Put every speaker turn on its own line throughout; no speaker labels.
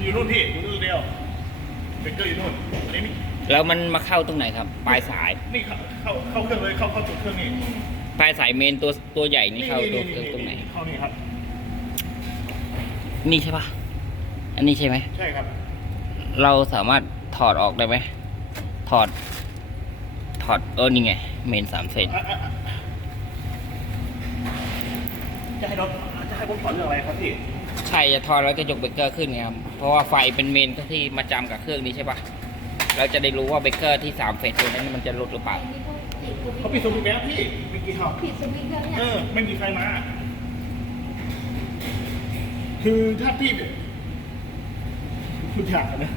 อยู่นู่นพี่อยู่นู่นเดียวเบรกเกอร์อยู่นู่นอันนี้
แล้วมันมาเข้าตรงไหนครับปลายสาย
นี่เข้าเครื่องเลยเข้าจุดเครื่องนี่
ปลายสายเมนตัวใหญ่นี่เข้าตัวเครื่องตรงไหน
เข้านี่ครับ
นี่ใช่ปะอันนี้ใช่ไหม
ใช่ครับ
เราสามารถถอดออกได้ไหมถอดนี่ไงเมน3 เซน
จะให้ผมถอดเรื่องอะไรครับพี่
ใช่จะถอดแล้วจะยกเบรกเกอร์ขึ้นไงครับเพราะว่าไฟเป็นเมนที่มาจำกับเครื่องนี้ใช่ปะเราจะได้รู้ว่าเบรกเกอร์ที่3 เฟสตัวนั้นมันจะลดหรือเปล่า
เขาปิดสวิตช์แล้วพี่ไม่กี่เขา
ปิดสวิตช์แล้วเนี่ย
ไม่มีใครมาคือถ้าพี่ทุกอย่างนะ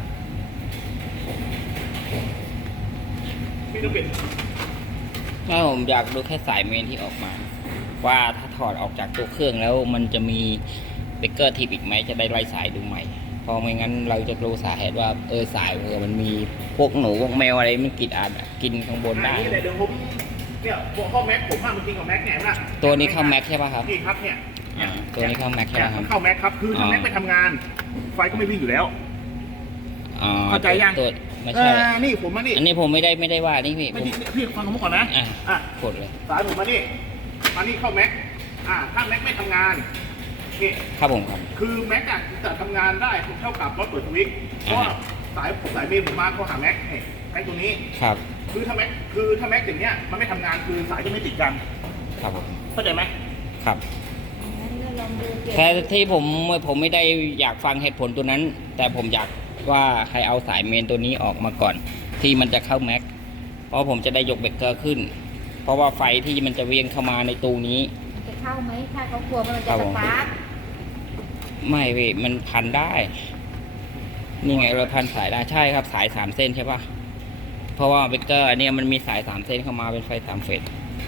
พี่ต้องปิด
ไม่ผมอยากดูแค่สายเมนที่ออกมา ว่าถ้าถอดออกจากตัวเครื่องแล้วมันจะมีเบรกเกอร์ทิปอีกไหมจะได้ไล่สายดูใหม่เพราะไม่งั้นเราจะรู้สาเหตุว่าสายมันมีพวกหนูพวกแมวอะไรมันกินข้างบนได้
เดี๋ยวผมเนี่ยเข้าแม็กผมมันกินกับแม็กไงนะ
ตัวนี้เข้าแม็กใช่ป่ะครับ
นี่ครับเนี่ย
ตัวนี้เข้าแม็กใช่ไหมครับ
เข้าแม็กครับคือถ้าแม็กไปทำงานไฟก็ไม่วิ่งอยู่แล้วเข้าใจยัง
ตัวไม่ใช่
นี่ผมมานี่
อันนี้ผมไม่ได้ว่านี่
พี่ฟังผมก่อนนะ
กดเลย
สายผมมานี่เข้าแม็กถ้าแม็กไม่ทำงานนี่
ครับผมครับ
คือแม็กจะทำงานได้เท่ากับรถเปิดสวิตช์เพราะสายเมนผมมาเขาหาแม็กแม็กตัวนี้
ครับ
คือถ้าแม็กอย่างเงี้ยมันไม่ทำงานคือสายจะไม่ติดกัน
ครับผม
เข้าใจไหม
ครับแต่ที่ผมไม่ได้อยากฟังเหตุผลตัวนั้นแต่ผมอยากว่าใครเอาสายเมนตัวนี้ออกมาก่อนที่มันจะเข้าแม็กเพราะผมจะได้ยกเบรกเกอร์ขึ้นเพราะว่าไฟที่มันจะเวียงเข้ามาในตูนี้
มันจะเข้าไหมถ้าเขากลัวมันจะสปาร์ก
ไม่เว้ยมันพันได้นี่ไงเราพันสายได้ใช่ครับสาย3 เส้นใช่ปะเพราะว่าเบรกเกอร์อันนี้มันมีสาย3 เส้นเข้ามาเป็นไฟ3 เฟส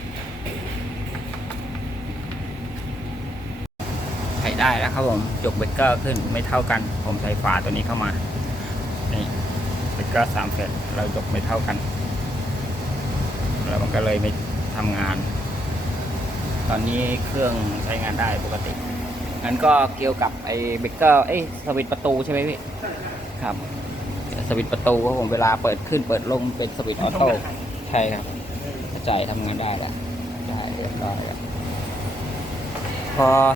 ใช้ได้แล้วครับผมยกเบรกเกอร์ขึ้นไม่เท่ากันผมใส่ฝาตัวนี้เข้ามานี่เบรกเกอร์3 เฟสเรายกไม่เท่ากันแล้วมันก็เลยไม่ทำงานตอนนี้เครื่องใช้งานได้ปกติงั้นก็เกี่ยวกับไอ้เบรกเกอร์สวิตช์ประตูใช่ไหมพี่ครับสวิตช์ประตูว่าผมเวลาเปิดขึ้นเปิดลงเป็นสวิตช์ออโต้ใช่ครับกระจายทำงานได้แล้วได้เรียบร้อยแล้วพอ